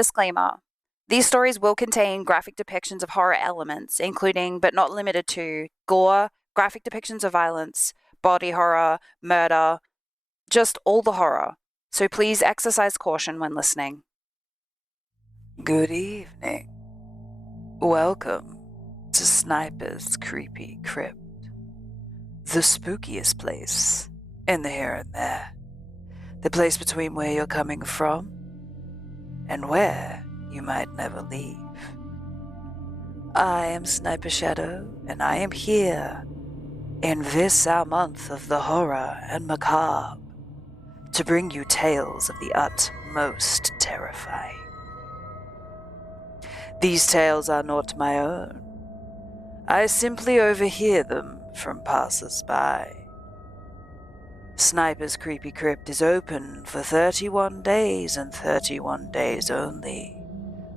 Disclaimer. These stories will contain graphic depictions of horror elements, including, but not limited to, gore, graphic depictions of violence, body horror, murder, just all the horror. So please exercise caution when listening. Good evening. Welcome to Sniper's Creepy Crypt, the spookiest place in the here and there, the place between where you're coming from and where you might never leave. I am Sniper Shadow, and I am here in this our month of the horror and macabre to bring you tales of the utmost terrifying. These tales are not my own. I simply overhear them from passers-by. Sniper's Creepy Crypt is open for 31 days and 31 days only,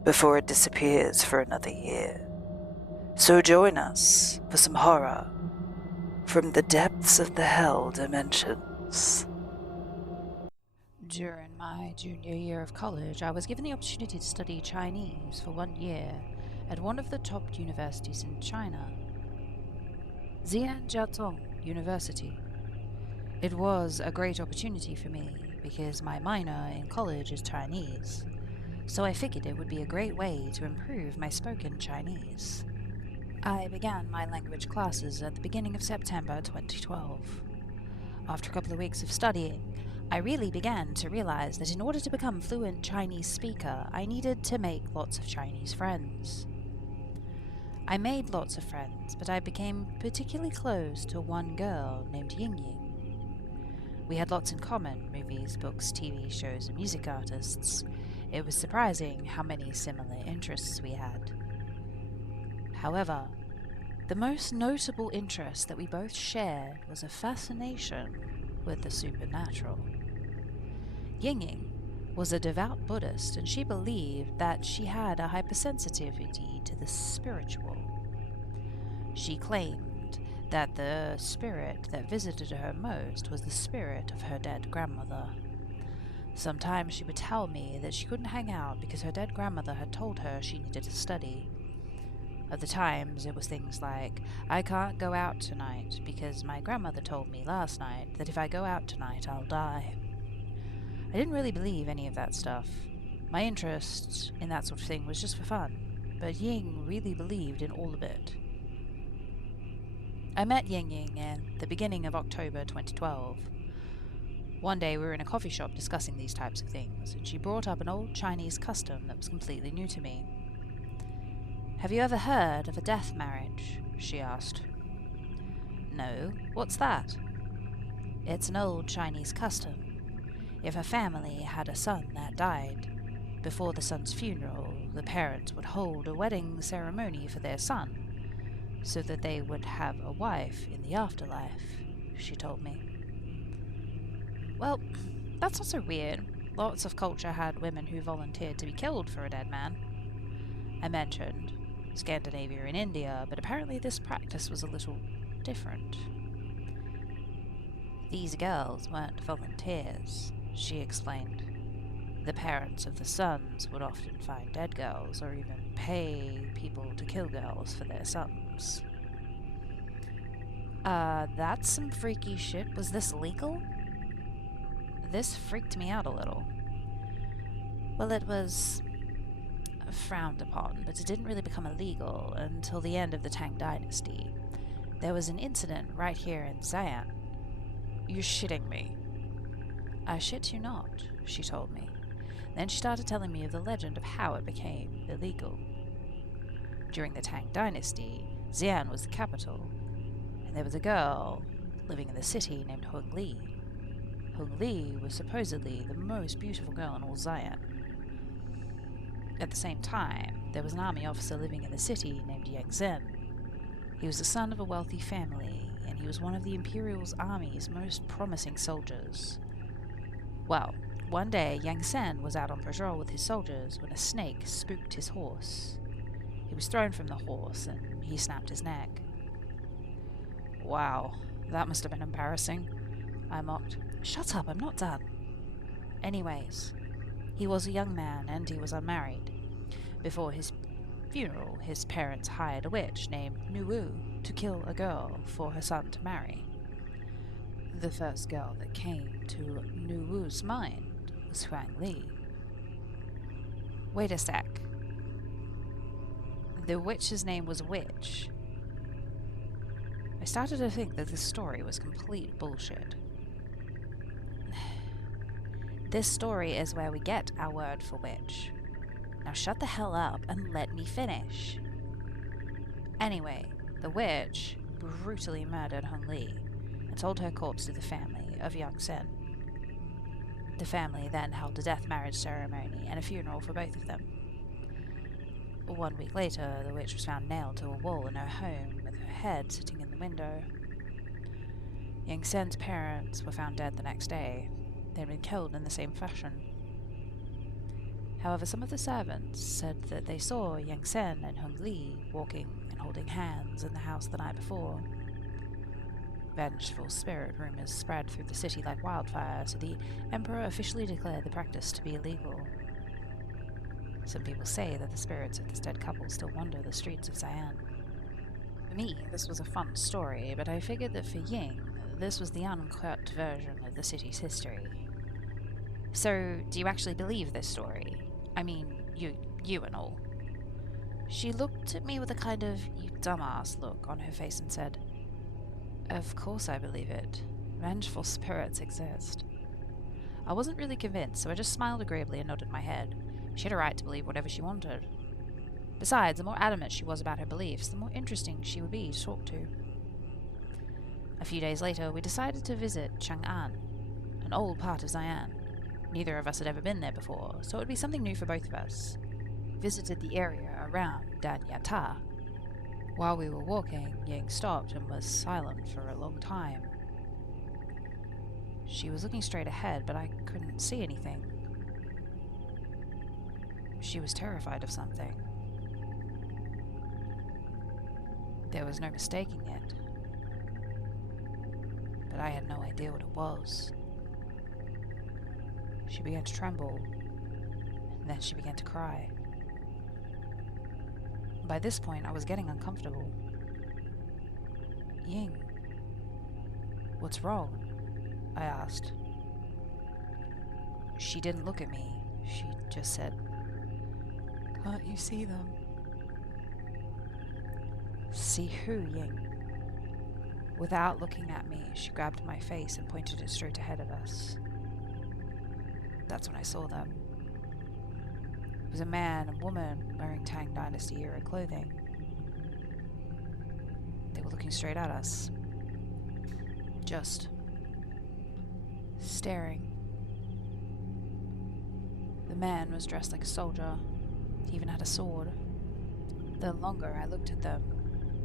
before it disappears for another year. So join us for some horror from the depths of the hell dimensions. During my junior year of college, I was given the opportunity to study Chinese for 1 year at one of the top universities in China, Taton University. It was a great opportunity for me because my minor in college is Chinese, so I figured it would be a great way to improve my spoken Chinese. I began my language classes at the beginning of September 2012. After a couple of weeks of studying, I really began to realize that in order to become fluent Chinese speaker, I needed to make lots of Chinese friends. I made lots of friends, but I became particularly close to one girl named Ying Ying. We had lots in common: movies, books, TV shows, and music artists. It was surprising how many similar interests we had. However, the most notable interest that we both shared was a fascination with the supernatural. Ying Ying was a devout Buddhist, and she believed that she had a hypersensitivity to the spiritual. She claimed that the spirit that visited her most was the spirit of her dead grandmother. Sometimes she would tell me that she couldn't hang out because her dead grandmother had told her she needed to study. Other times it was things like, "I can't go out tonight because my grandmother told me last night that if I go out tonight I'll die." I didn't really believe any of that stuff. My interest in that sort of thing was just for fun, but Ying really believed in all of it. I met Ying Ying in the beginning of October 2012. One day we were in a coffee shop discussing these types of things, and she brought up an old Chinese custom that was completely new to me. "Have you ever heard of a death marriage?" she asked. "No, what's that?" "It's an old Chinese custom. If a family had a son that died, before the son's funeral, the parents would hold a wedding ceremony for their son, so that they would have a wife in the afterlife," she told me. "Well, that's not so weird. Lots of culture had women who volunteered to be killed for a dead man." I mentioned Scandinavia and India, but apparently this practice was a little different. "These girls weren't volunteers," she explained. "The parents of the sons would often find dead girls or even pay people to kill girls for their sons." That's some freaky shit. Was this legal?" This freaked me out a little. "Well, it was frowned upon, but it didn't really become illegal until the end of the Tang Dynasty. There was an incident right here in Xi'an." "You're shitting me." "I shit you not," she told me. Then she started telling me of the legend of how it became illegal. During the Tang Dynasty, Xi'an was the capital, and there was a girl living in the city named Hung Li. Hung Li was supposedly the most beautiful girl in all Xi'an. At the same time, there was an army officer living in the city named Yang Zhen. He was the son of a wealthy family, and he was one of the Imperial Army's most promising soldiers. Well, one day Yang Zhen was out on patrol with his soldiers when a snake spooked his horse. He was thrown from the horse, and he snapped his neck. "Wow, that must have been embarrassing," I mocked. "Shut up, I'm not done." "Anyways, He was a young man, and he was unmarried. Before his funeral, his parents hired a witch named Nuwu to kill a girl for her son to marry. The first girl that came to Nuwu's mind was Huang Li. Wait a sec. The witch's name was Witch. I started to think that this story was complete bullshit. This story is where we get our word for witch. Now shut the hell up and let me finish. Anyway, the witch brutally murdered Hung Li and sold her corpse to the family of Yang Sen. The family then held a death marriage ceremony and a funeral for both of them. 1 week later, the witch was found nailed to a wall in her home with her head sitting in the window. Yang Sen's parents were found dead the next day. They had been killed in the same fashion. However, some of the servants said that they saw Yang Sen and Hung Li walking and holding hands in the house the night before. Vengeful spirit rumors spread through the city like wildfire, so the emperor officially declared the practice to be illegal. Some people say that the spirits of this dead couple still wander the streets of Xi'an. For me, this was a fun story, but I figured that for Ying, this was the uncut version of the city's history. So, do you actually believe this story? I mean, you and all. She looked at me with a kind of "you dumbass" look on her face and said, "Of course I believe it. Vengeful spirits exist." I wasn't really convinced, so I just smiled agreeably and nodded my head. She had a right to believe whatever she wanted. Besides, the more adamant she was about her beliefs, the more interesting she would be to talk to. A few days later, we decided to visit Chang'an, an old part of Xi'an. Neither of us had ever been there before, so it would be something new for both of us. We visited the area around Danyata. While we were walking, Ying stopped and was silent for a long time. She was looking straight ahead, but I couldn't see anything. She was terrified of something. There was no mistaking it. But I had no idea what it was. She began to tremble, and then she began to cry. By this point, I was getting uncomfortable. "Ying, what's wrong?" I asked. She didn't look at me. She just said, "Can't you see them?" "See who, Ying?" Without looking at me, she grabbed my face and pointed it straight ahead of us. That's when I saw them. It was a man and woman wearing Tang Dynasty era clothing. They were looking straight at us. Just staring. The man was dressed like a soldier. He even had a sword. The longer I looked at them,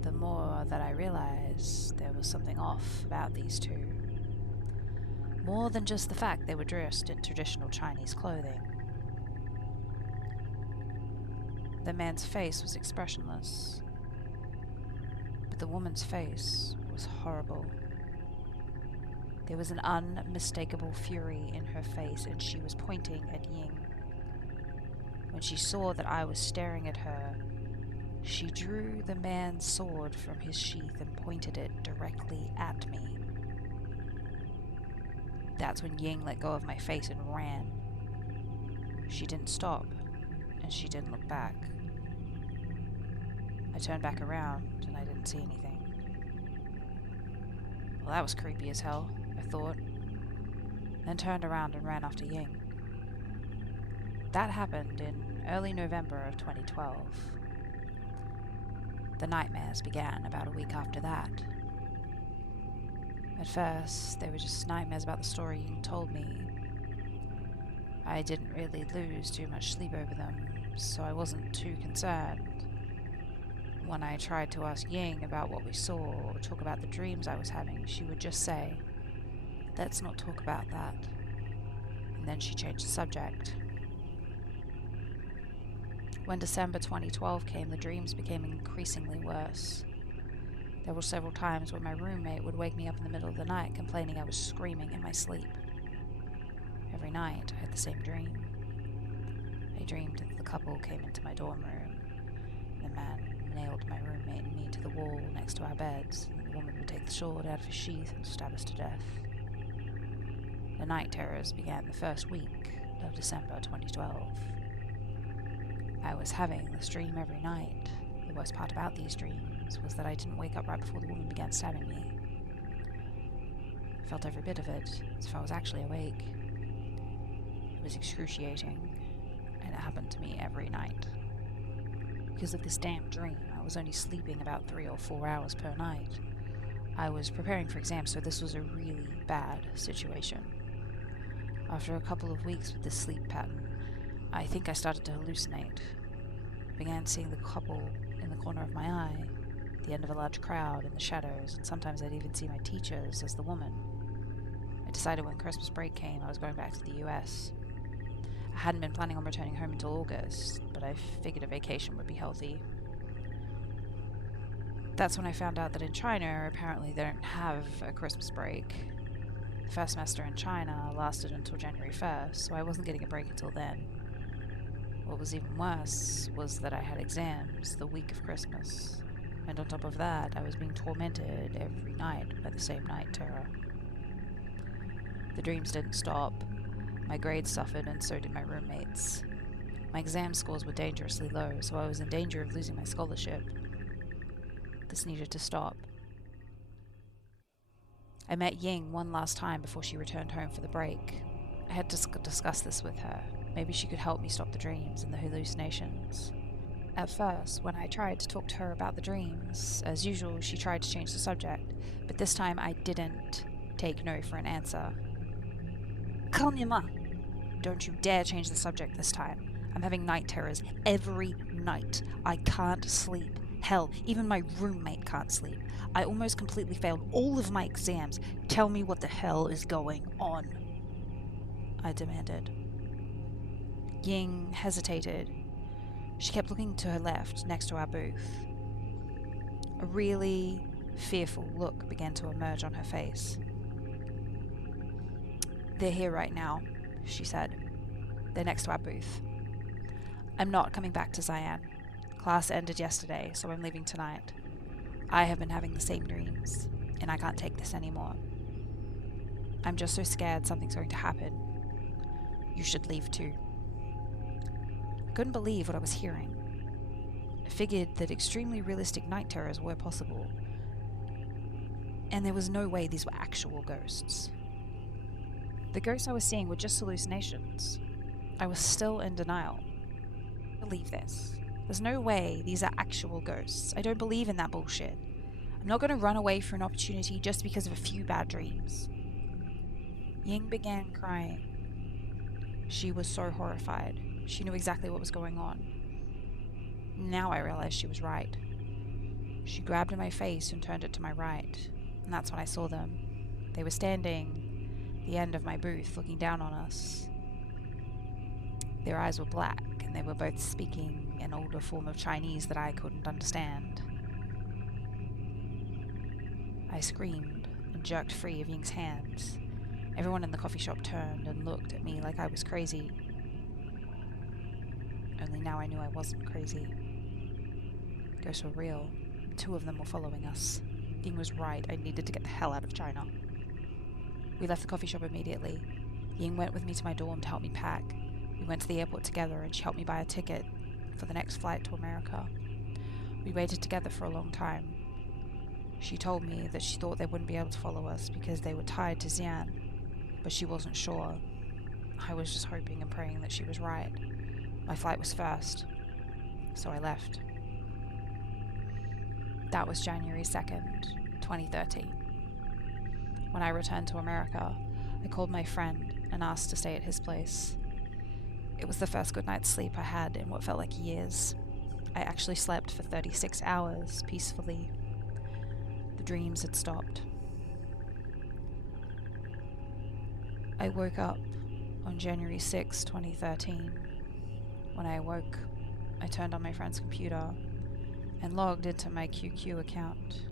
the more that I realized there was something off about these two. More than just the fact they were dressed in traditional Chinese clothing. The man's face was expressionless, but the woman's face was horrible. There was an unmistakable fury in her face, and she was pointing at Ying. When she saw that I was staring at her, she drew the man's sword from his sheath and pointed it directly at me. That's when Ying let go of my face and ran. She didn't stop, and she didn't look back. I turned back around, and I didn't see anything. Well, that was creepy as hell, I thought, then turned around and ran after Ying. That happened in early November of 2012. The nightmares began about a week after that. At first, they were just nightmares about the story Ying told me. I didn't really lose too much sleep over them, so I wasn't too concerned. When I tried to ask Ying about what we saw or talk about the dreams I was having, she would just say, "Let's not talk about that." And then she changed the subject. When December 2012 came, the dreams became increasingly worse. There were several times when my roommate would wake me up in the middle of the night complaining I was screaming in my sleep. Every night I had the same dream. I dreamed that the couple came into my dorm room. The man nailed my roommate and me to the wall next to our beds, and the woman would take the sword out of his sheath and stab us to death. The night terrors began the first week of December 2012. I was having this dream every night. The worst part about these dreams was that I didn't wake up right before the woman began stabbing me. I felt every bit of it, as if I was actually awake. It was excruciating, and it happened to me every night. Because of this damn dream, I was only sleeping about 3 or 4 hours per night. I was preparing for exams, so this was a really bad situation. After a couple of weeks with this sleep pattern, I think I started to hallucinate. I began seeing the couple in the corner of my eye, the end of a large crowd in the shadows, and sometimes I'd even see my teachers as the woman. I decided when Christmas break came I was going back to the US. I hadn't been planning on returning home until August, but I figured a vacation would be healthy. That's when I found out that in China, apparently they don't have a Christmas break. The first semester in China lasted until January 1st, so I wasn't getting a break until then. What was even worse was that I had exams the week of Christmas, and on top of that, I was being tormented every night by the same night terror. The dreams didn't stop. My grades suffered, and so did my roommates. My exam scores were dangerously low, so I was in danger of losing my scholarship. This needed to stop. I met Ying one last time before she returned home for the break. I had to discuss this with her. Maybe she could help me stop the dreams and the hallucinations. At first, when I tried to talk to her about the dreams, as usual, she tried to change the subject, but this time I didn't take no for an answer. Kalmima! Don't you dare change the subject this time. I'm having night terrors every night. I can't sleep. Hell, even my roommate can't sleep. I almost completely failed all of my exams. Tell me what the hell is going on, I demanded. Ying hesitated. She kept looking to her left, next to our booth. A really fearful look began to emerge on her face. They're here right now, she said. They're next to our booth. I'm not coming back to Zion. Class ended yesterday, so I'm leaving tonight. I have been having the same dreams, and I can't take this anymore. I'm just so scared something's going to happen. You should leave too. I couldn't believe what I was hearing. I figured that extremely realistic night terrors were possible, and there was no way these were actual ghosts. The ghosts I was seeing were just hallucinations. I was still in denial. I don't believe this. There's no way these are actual ghosts. I don't believe in that bullshit. I'm not going to run away for an opportunity just because of a few bad dreams. Ying began crying. She was so horrified. She knew exactly what was going on. Now I realized she was right. She grabbed my face and turned it to my right, and that's when I saw them. They were standing at the end of my booth, looking down on us. Their eyes were black, and they were both speaking an older form of Chinese that I couldn't understand. I screamed and jerked free of Ying's hands. Everyone in the coffee shop turned and looked at me like I was crazy. Only now I knew I wasn't crazy. Ghosts were real. 2 of them were following us. Ying was right. I needed to get the hell out of China. We left the coffee shop immediately. Ying went with me to my dorm to help me pack. We went to the airport together and she helped me buy a ticket for the next flight to America. We waited together for a long time. She told me that she thought they wouldn't be able to follow us because they were tied to Xi'an, but she wasn't sure. I was just hoping and praying that she was right. My flight was first, so I left. That was January 2nd, 2013. When I returned to America, I called my friend and asked to stay at his place. It was the first good night's sleep I had in what felt like years. I actually slept for 36 hours peacefully. The dreams had stopped. I woke up on January 6, 2013. When I awoke, I turned on my friend's computer and logged into my QQ account.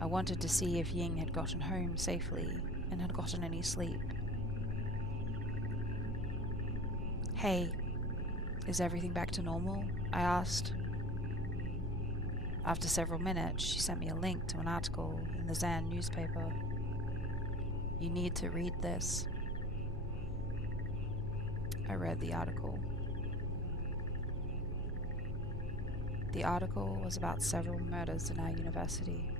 I wanted to see if Ying had gotten home safely and had gotten any sleep. Hey, is everything back to normal? I asked. After several minutes, she sent me a link to an article in the Zan newspaper. You need to read this. I read the article. The article was about several murders in our university.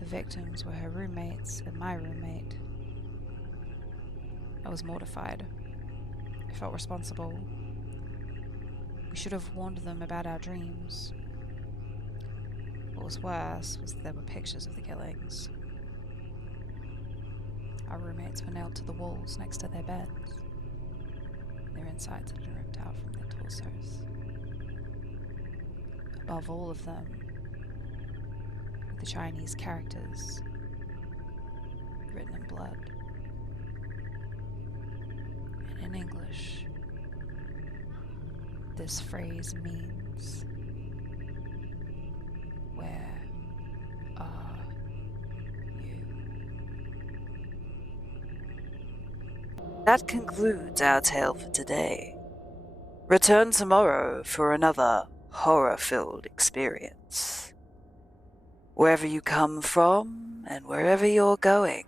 The victims were her roommates and my roommate. I was mortified. I felt responsible. We should have warned them about our dreams. What was worse was that there were pictures of the killings. Our roommates were nailed to the walls next to their beds. Their insides had been ripped out from their torsos. Above all of them were the Chinese characters written in blood. And in English, this phrase means, "Where are you?" That concludes our tale for today. Return tomorrow for another horror-filled experience. Wherever you come from and wherever you're going,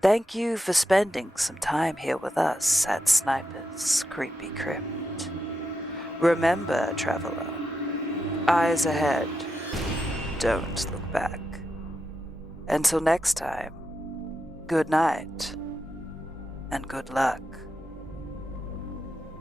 thank you for spending some time here with us at Sniper's Creepy Crypt. Remember, traveler, eyes ahead, don't look back. Until next time, good night and good luck.